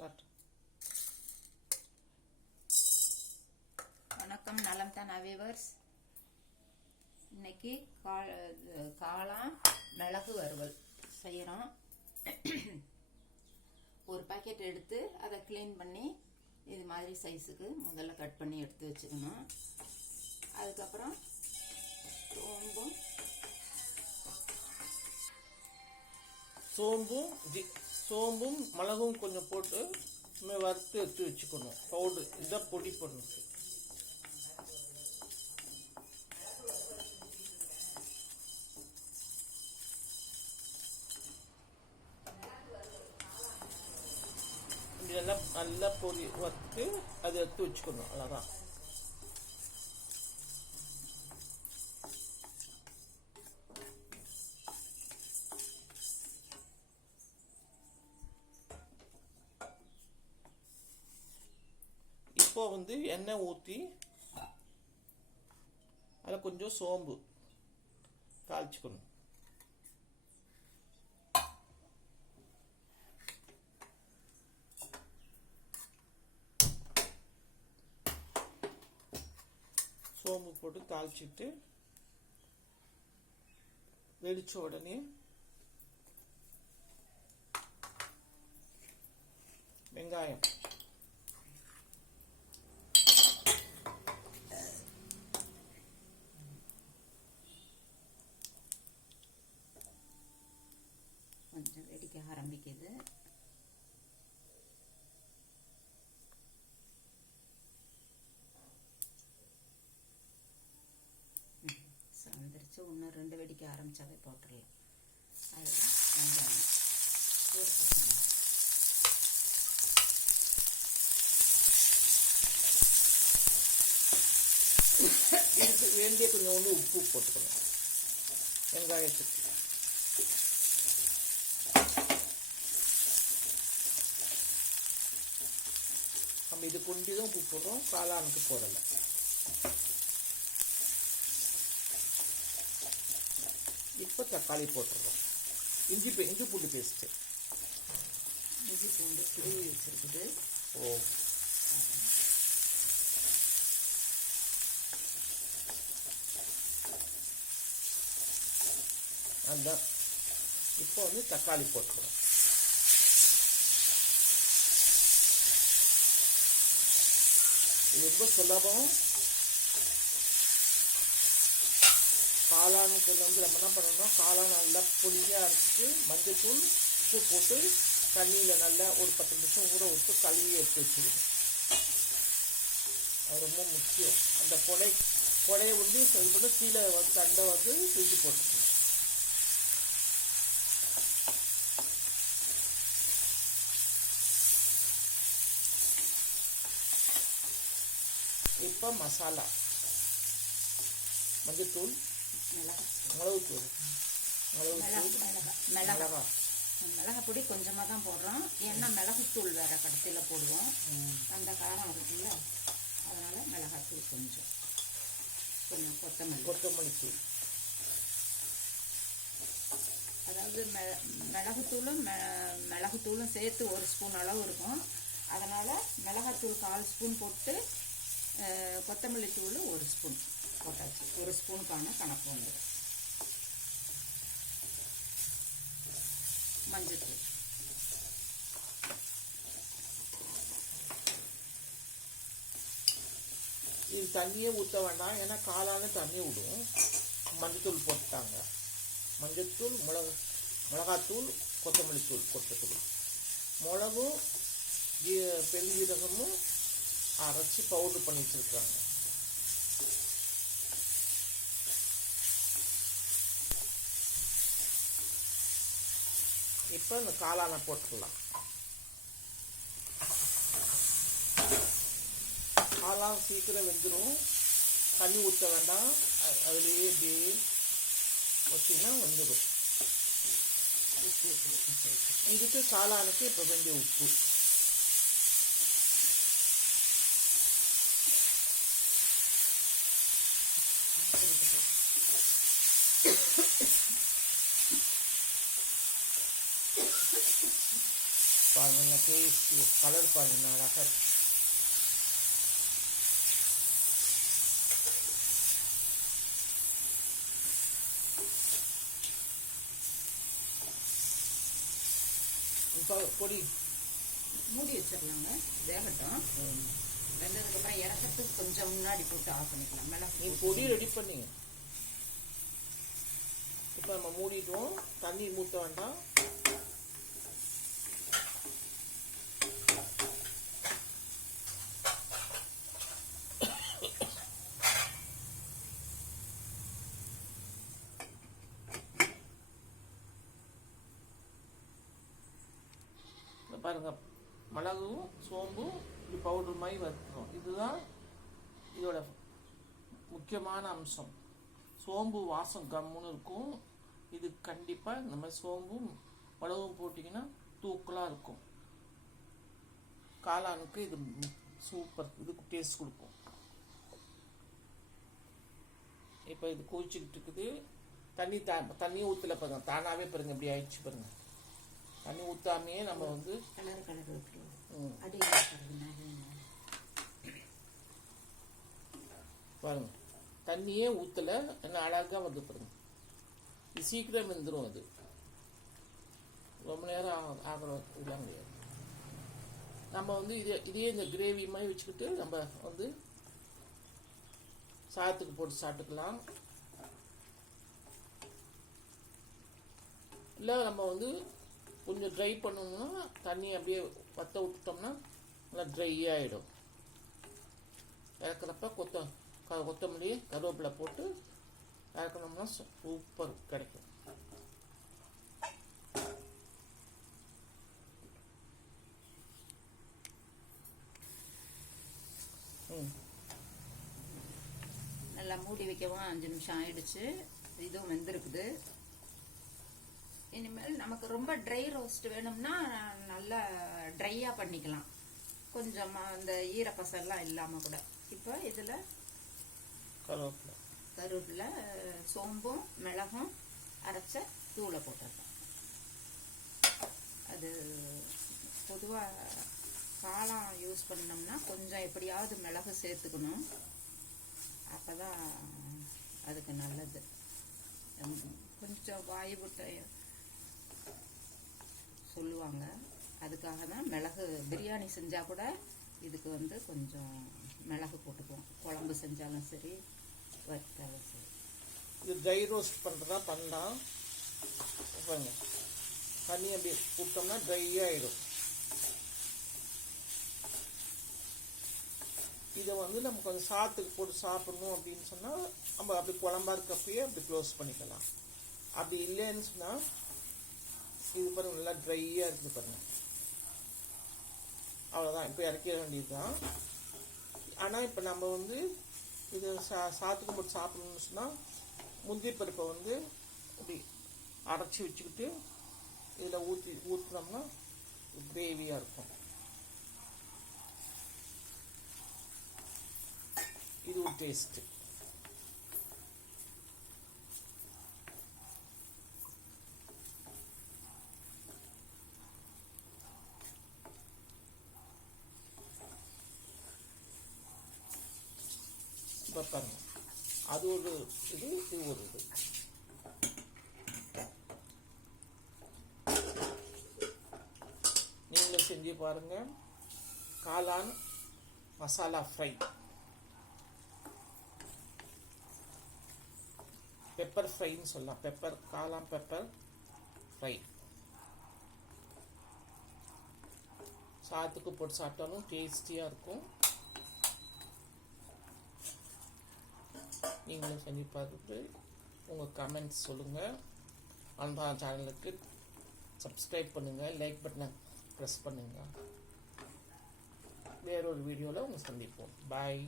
Start. வணக்கம், நலம் தானா வியூவர்ஸ். இன்னைக்கு காளான் மிளகு வறுவல் செய்கிறோம். ஒரு பாக்கெட் எடுத்து அதை க்ளீன் பண்ணி இது மாதிரி சைஸுக்கு முதல்ல கட் பண்ணி எடுத்து வச்சுக்கணும். அதுக்கப்புறம் சோம்பும் மிளகும் கொஞ்சம் போட்டு வறுத்து எடுத்து வச்சுக்கணும். பவுடர் இதை பொடி பண்ணணும். இதெல்லாம் நல்லா பொடி வறுத்து அதை எடுத்து வச்சுக்கணும். அவ்வளோதான். இப்போ எண்ணெய் ஊற்றி அதில் கொஞ்சம் சோம்பு தாளிச்சுக்கணும். சோம்பு போட்டு தாளிச்சிட்டு வெடிச்ச உடனே வெங்காயம் கொஞ்சம் வெடிக்க ஆரம்பிக்குது. வந்துருச்சு. இன்னும் 2 வெடிக்க ஆரம்பிச்சாவே போட்டுடலாம். அதில் வெங்காயம் ஒரு பசங்க வேண்டிய கொஞ்சம் உப்பு போட்டுக்கணும் வெங்காயத்துக்கு. நம்ம இது கொண்டு தான் உப்பு போடுறோம், காளானுக்கு போடலை. இப்போ தக்காளி போட்டுடுறோம். இஞ்சி பூண்டு பேஸ்ட்டு. இஞ்சி பூண்டு திருவி வச்சிருக்குது. அந்த இப்போ தக்காளி போட்டுக்கிறோம். இது ரொம்ப சுலபம். காளானுக்கு நம்ம என்ன பண்ணணும்னா, காளான் நல்லா பொடியாக அரைச்சிட்டு மஞ்சத்தூள் உப்பு போட்டு தண்ணியில் நல்லா ஒரு 10 நிமிஷம் ஊற விட்டு கழுவி எடுத்து வச்சுக்கணும். அது ரொம்ப முக்கியம். அந்த கொடையை சொல்லிட்டு கீழே தண்டை தூக்கி போட்டுக்கணும். இப்போ மசாலா மஞ்சத்தூள், மிளகுத்தூள், மிளகா பொடி கொஞ்சமாக தான் போடுறோம். ஏன்னா மிளகுத்தூள் வேற கடைசியில் போடுவோம். அந்த காரம் இருக்குல்ல, அதனால மிளகாத்தூள் கொஞ்சம் கொத்தமல்லி தூள். அதாவது மிளகுத்தூளும் சேர்த்து 1 ஸ்பூன் அளவு இருக்கும். அதனால் மிளகாத்தூள் 1/4 ஸ்பூன் போட்டு கொத்தமல்லி தூள் 1 ஸ்பூன் போட்டாச்சு. 1 ஸ்பூனுக்கான கணக்கு வந்துடும். மஞ்சத்தூள், இது தண்ணியே ஊற்ற வேண்டாம், ஏன்னா காளான தண்ணி விடும். மஞ்சத்தூள் போட்டாங்க. மஞ்சத்தூள், மிளகாத்தூள், கொத்தமல்லி தூள் கொத்தத்தூள், மிளகும் பெருஞ்சீரகமும் அரைச்சி பவுடர் பண்ணி வச்சுருக்குறாங்க. இப்போ இந்த காளானை போட்டுடலாம். காளான் சீக்கிரம் வெந்துடும். தண்ணி ஊற்ற வேண்டாம், அதுலேயே அப்படியே வச்சிங்கன்னா வந்துடும். இதுக்கு காளானுக்கு இப்போ வேண்டிய உப்பு. பாருங்க பாருங்கள், டேஸ்ட் கலர் பாருங்கள் அழகாக இருக்கும். இப்போ பொடி மூடி வச்சிடலாங்க, வேகட்டும். வெந்ததுக்கப்புறம் இறக்கிறதுக்கு கொஞ்சம் முன்னாடி போட்டு ஆஃப் பண்ணிக்கலாம். மிளகு நீ பொடி ரெடி பண்ணிங்க. இப்போ நம்ம மூடிடுவோம், தண்ணி ஊற்ற வேண்டாம். பாருங்க, மிளகும் சோம்பும் இப்படி பவுடர் மாதிரி வறுக்கணும். இதுதான் இதோட முக்கியமான அம்சம். சோம்பு வாசம் கம்முன்னு இருக்கும். இது கண்டிப்பாக இந்த மாதிரி சோம்பும் மிளகும் போட்டிங்கன்னா தூக்கலாக இருக்கும். காளானுக்கு இது சூப்பர், இதுக்கு டேஸ்ட் கொடுக்கும். இப்போ இது கொதிச்சுக்கிட்டு இருக்குது. தண்ணி ஊற்றல பாருங்க, தானாகவே பாருங்க இப்படி ஆயிடுச்சு பாருங்க. தண்ணி ஊற்றாமையே நம்ம வந்து பாருங்க, தண்ணியே ஊற்றலை, என்ன அழகாக வந்து பாருங்க. இது சீக்கிரம் வெந்துடும். அது ரொம்ப நேரம் ஆகிற இதெல்லாம் கிடையாது. நம்ம வந்து இதே இந்த கிரேவி மாதிரி வச்சுக்கிட்டு நம்ம வந்து சாதத்துக்கு போட்டு சாப்பிட்டுக்கலாம். இல்லை நம்ம வந்து கொஞ்சம் ட்ரை பண்ணணும்னா தண்ணி அப்படியே வற்ற விட்டுட்டோம்னா நல்லா ட்ரை ஆகிடும். இறக்குறப்ப கொத்தமல்லி கருவேப்பிலை போட்டு இறக்கணும்னா சூப்பர் கிடைக்கும். நல்லா மூடி வைக்கவும் 5 நிமிஷம் ஆயிடுச்சு. இதுவும் வெந்திருக்குது. இனிமேல் நமக்கு ரொம்ப ட்ரை ரோஸ்ட் வேணும்னா நல்லா ட்ரையாக பண்ணிக்கலாம், கொஞ்சமாக அந்த ஈரப்பசெல்லாம் இல்லாமல் கூட. இப்போ இதில் கருவேப்பிலை சோம்பும் மிளகும் அரைச்ச தூளை போட்டிருக்கேன். அது பொதுவாக காளான் யூஸ் பண்ணோம்னா கொஞ்சம் எப்படியாவது மிளகு சேர்த்துக்கணும், அப்போ தான் அதுக்கு நல்லது. கொஞ்சம் வாயு விட்ட சொல்லுவாங்க, அதுக்காக தான் மிளகு. பிரியாணி செஞ்சால் கூட இதுக்கு வந்து கொஞ்சம் மிளகு போட்டுக்குவோம், குழம்பு செஞ்சாலும் சரி வறுத்தாலும் சரி. இது ட்ரை ரோஸ்ட் பண்ணுறதா பண்ணலாம். பாருங்க, தண்ணி அப்படி விட்டோம்னா ட்ரை ஆகிடும். இதை வந்து நம்ம கொஞ்சம் சாதத்துக்கு போட்டு சாப்பிடணும் அப்படின்னு சொன்னால் நம்ம அப்படி குழம்பா இருக்கப்பயே அப்படி க்ளோஸ் பண்ணிக்கலாம். அப்படி இல்லைன்னு சொன்னால் இது பாருங்க நல்லா ட்ரையாக இருக்குது பாருங்க. அவ்வளோதான், இப்போ இறக்கிட வேண்டியது தான். ஆனால் இப்போ நம்ம வந்து இது சாத்துக்கு போட்டு சாப்பிடணும்னு சொன்னால் முந்திரி பருப்பை வந்து இப்படி அரைச்சி வச்சுக்கிட்டு இதில் ஊற்றினோம்னா கிரேவியாக இருக்கும். இது ஒரு டேஸ்ட்டு. இப்போ பாருங்க, அது ஒரு இது ஒரு இது. நீங்களும் செஞ்சு பாருங்க. காளான் மசாலா ஃப்ரை, பெப்பர் ஃப்ரைன்னு சொல்லலாம். காளான் பெப்பர் ஃப்ரை சாதத்துக்கு போட்டு சாப்பிட்டாலும் டேஸ்டியாக இருக்கும். நீங்களும் செஞ்சு பார்த்துட்டு உங்கள் கமெண்ட்ஸ் சொல்லுங்கள். அன்பா சேனலுக்கு சப்ஸ்கிரைப் பண்ணுங்கள், லைக் பட்டனை ப்ரெஸ் பண்ணுங்கள். வேறொரு வீடியோவில் உங்களை சந்திப்போம். பாய்.